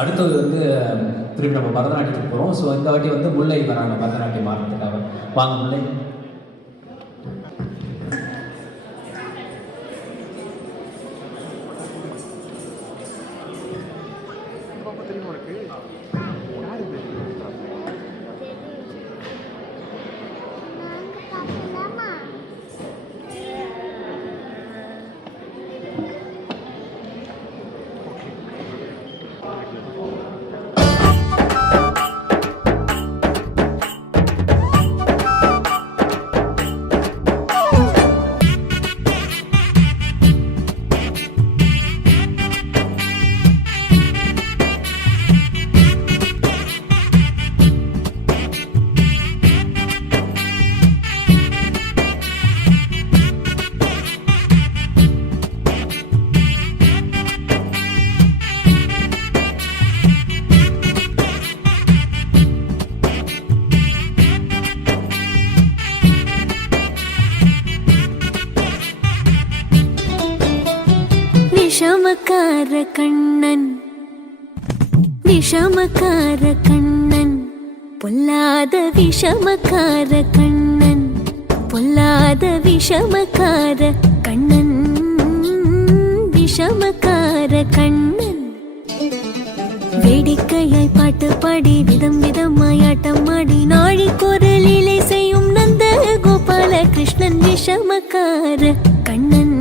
அடுத்தது வந்து திருப்பி நம்ம பரதநாட்டியத்துக்கு போகிறோம். ஸோ இந்த வாட்டி வந்து முல்லை வராங்க பரதநாட்டியம் ஆடுறதுக்காக. வாங்க முல்லை. விஷமக்கார கண்ணன் விஷமக்கார கண்ணன் பொல்லாத விஷமக்கார கண்ணன் பொல்லாத விஷமக்கார கண்ணன் விஷமக்கார கண்ணன் வேடிக்கையாய் பாட்டு பாடி விதம் விதமாய் ஆட்டம் ஆடி நாழிக்கொரு லீலை செய்யும் நந்த கோபால கிருஷ்ணன் விஷமக்கார கண்ணன்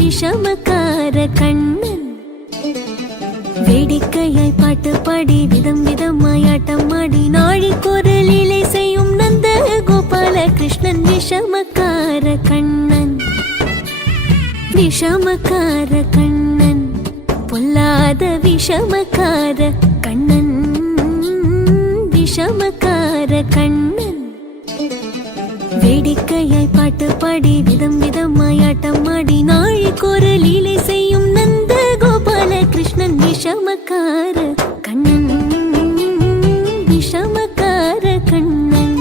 விஷமக்கார கண்ணன் வேடிக்கையாய் பாட்டு பாடி விதம் விதமாய் ஆட்டம் ஆடி நாழிக்கொரு லீலை செய்யும் நந்த கோபால கிருஷ்ணன் விஷமக்கார கண்ணன் விஷமக்கார கண்ணன் பொல்லாத விஷமக்கார கண்ணன் விஷமக்கார கண்ணன் வேடிக்கையாய் பாட்டு பாடி விதம் விதமாய் ஆட்டம் ஆடி நாழிக்கொரு லீலை செய்யும் நந்த கோபால கிருஷ்ணன் விஷமக்கார கண்ணன் விஷமக்கார கண்ணன்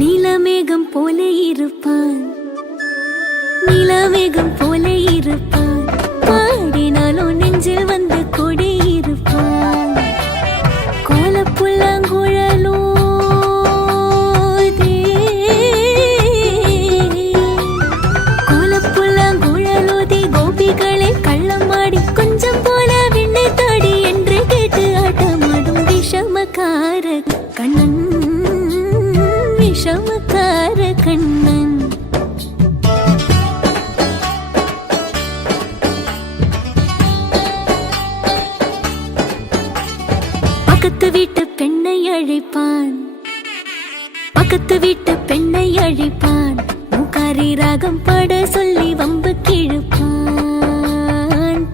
நீலமேகம் போல இருப்பான் நீலமேகம் போல இருப்பான் பாடினாலும் நெஞ்சில் வந்து கொடியிருப்பான் கோலப்புல்லாங்குழலோ கோலப்புல்லாங்குழலோதி கோபிகளை கள்ளமாடி கொஞ்சம் போல விண்ணை தாடி என்று கேட்டு ஆட்டமாடும் விஷமக்கார கண்ணன் விஷமக்கார கண்ணன் பக்கத்து வீட்டு பெண்ணை அழைப்பான் பக்கத்து வீட்டு பெண்ணை அழைப்பான் மூக்காரி ராகம் பாட சொல்லி வம்பு கிழப்பான்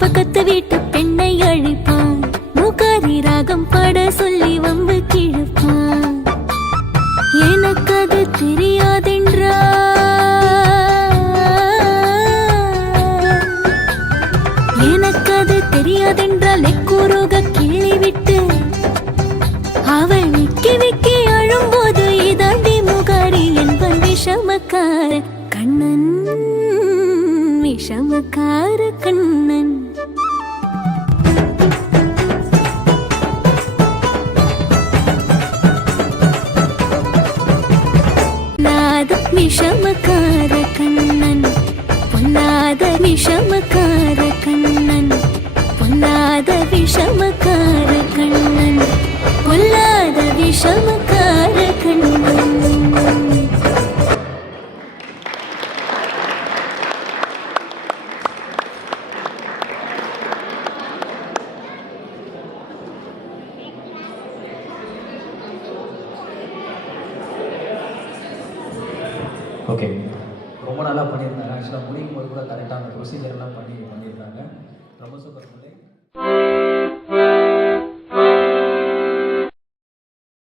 பக்கத்து வீட்டு பெண்ணை அழைப்பான் மூக்காரி ராகம் பாட சொல்லி வம்பு கிழப்பான் எனக்கு அது தெரியாதென்றால் எக்கூறுக கிள்ளி விட்டு அவள் விக்கி விக்கி அழும்போது இதாண்டி முகாரி என்பன் விஷமக்கார கண்ணன் விஷமக்கார கண்ணன் விஷமக்கார கண்ணன் பொல்லாத விஷமக்கார கண்ணன் பொல்லாத விஷமக்கார கண்ணன் பொல்லாத விஷமக்கார கண்ணன். ஓகே, ரொம்ப நல்லா பண்ணியிருந்தாங்க. ஆக்சுவலாக முடியும் போது கூட கரெக்டாக அந்த ப்ரொசீஜர்லாம் பண்ணியிருந்தாங்க. ரொம்ப சூப்பர்.